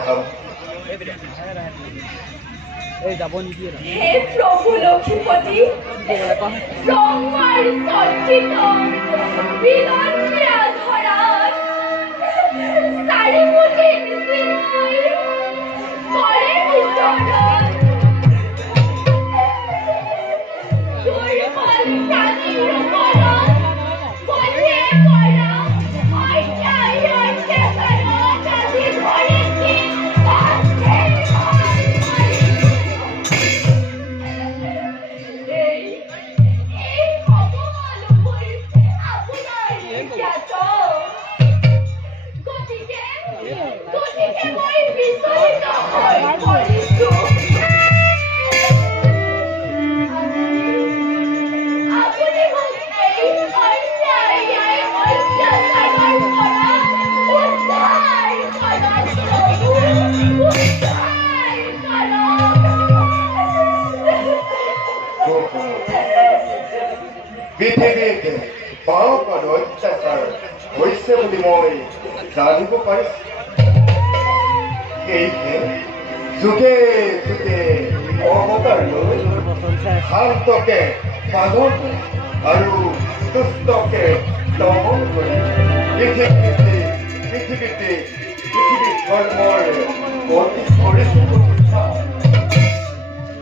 ধাম এই যাব নিদিয়ে হে প্রভু লক্ষ্মীপতি ব্রহ্মার সজ্জিত বিদন্ত্রিয়া ধরার সারি মুঠি নিশিনাই করে বিচরণ দুর্বল প্রাণীর করা বলে করা অন্যায় অত্যাচার কাজে ধরেছি পৃথিৱীত পাপ আৰু অত্যাচাৰ হৈছে বুলি মই জানিব পাৰিছো সেয়েহে যুগে যুগে অৱতাৰ লৈ শান্তকে সাধন আৰু দুষ্টকে দমন কৰি পৃথিৱী ধৰ্মৰ অতি কৰিছো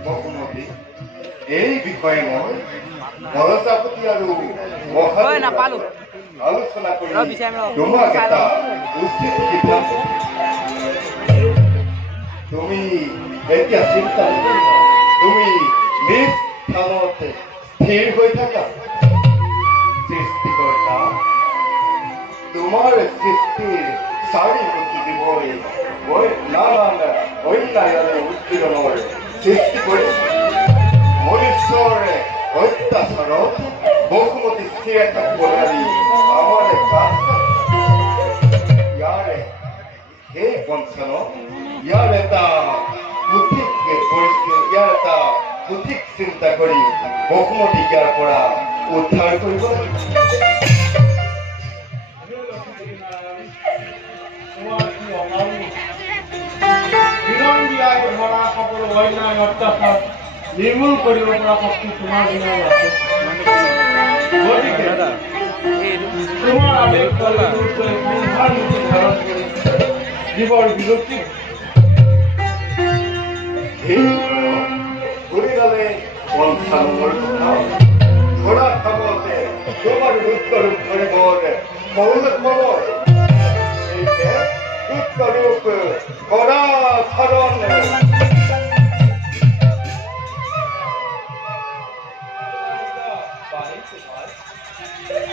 বসুমতী এই বিষয়ে মই মনসাপতি আৰু আলোচনা কৰি তোমাক এটা উচিত সিদ্ধান্ত তুমি এতিয়া চিন্তা নকৰিবা তুমি নিজ স্থানত স্থিৰ হৈ থাকা সৃষ্টিকৰ্তা তোমাৰ সৃষ্টিৰ চাৰি পৃথিৱীলৈ মই নানান অন্যায় আৰু উৎপীড়নৰ সৃষ্টি কৰিছো মনুষ্যৰ অত্যাচাৰত বসুমতী স্থিৰ থাকিব নোৱাৰি আমাৰ ইয়াৰে সেই পঞ্চায়ত ইয়াৰ এটা সঠিক পৰিস্থিতি ইয়াৰ এটা সঠিক চিন্তা কৰি বসুমতীক ইয়াৰ পৰা উদ্ধাৰ কৰিব লাগিব নিৰ্মূল কৰিব পৰা শক্তি তোমাৰ দিনৰ আছে গতিকে তোমাৰ আবেগ জীৱৰ বিৰক্তি ঘূৰিগালে পঞ্চায়তৰ কথা ঘোড়া খাবতে তোমাৰ উত্তৰূপ ধৰিব মৌল খবৰ উত্তৰূপ কৰা ধৰন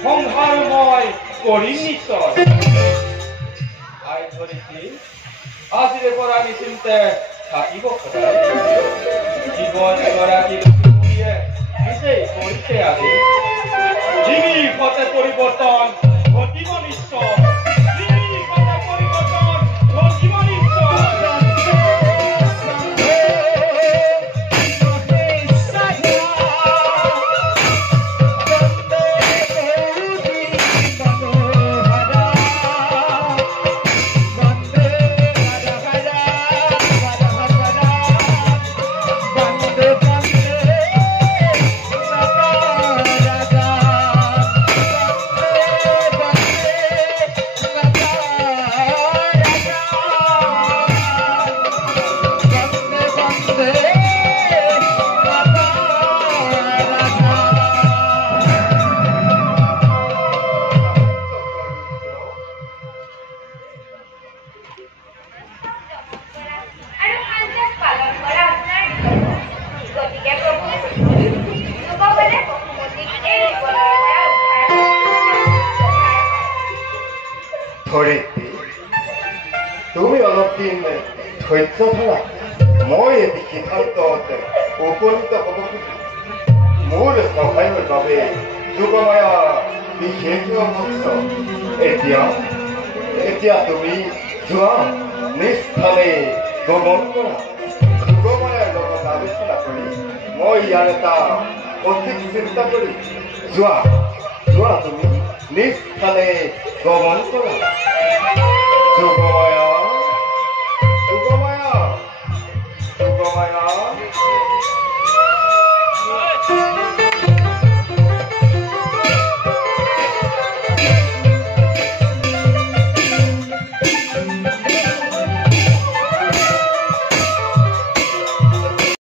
সংহাৰময় কৰি নিশ্চয় আই ধৰিছি আজিৰে পৰা নিশ্চিন্তে থাকিব সদায় জীৱন এগৰাকী লক্ষ্মীয়ে বিশেষ কৰিছে আজি নিমিষতে পৰিৱৰ্তন ঘটিব নিশ্চয় নিমিষতে পৰিৱৰ্তন ঘটিব নিশ্চয় তুমি অলপ দিন ধৈৰ্য ধৰা মই এটি সিদ্ধান্তত উপনীত হ'ব খুজিছো মোৰ সহায়ৰ বাবে যোগমায়া বিশেষ অৱস্থা এতিয়া তুমি যোৱা নিষ্ঠাৰে গমন কৰা যোগমায়াৰ লগত আলোচনা কৰি মই ইয়াৰ এটা অধিক চিন্তা কৰি যোৱা তুমি নিষ্ঠাৰে গমন কৰা যোগমায়া যোগমায়া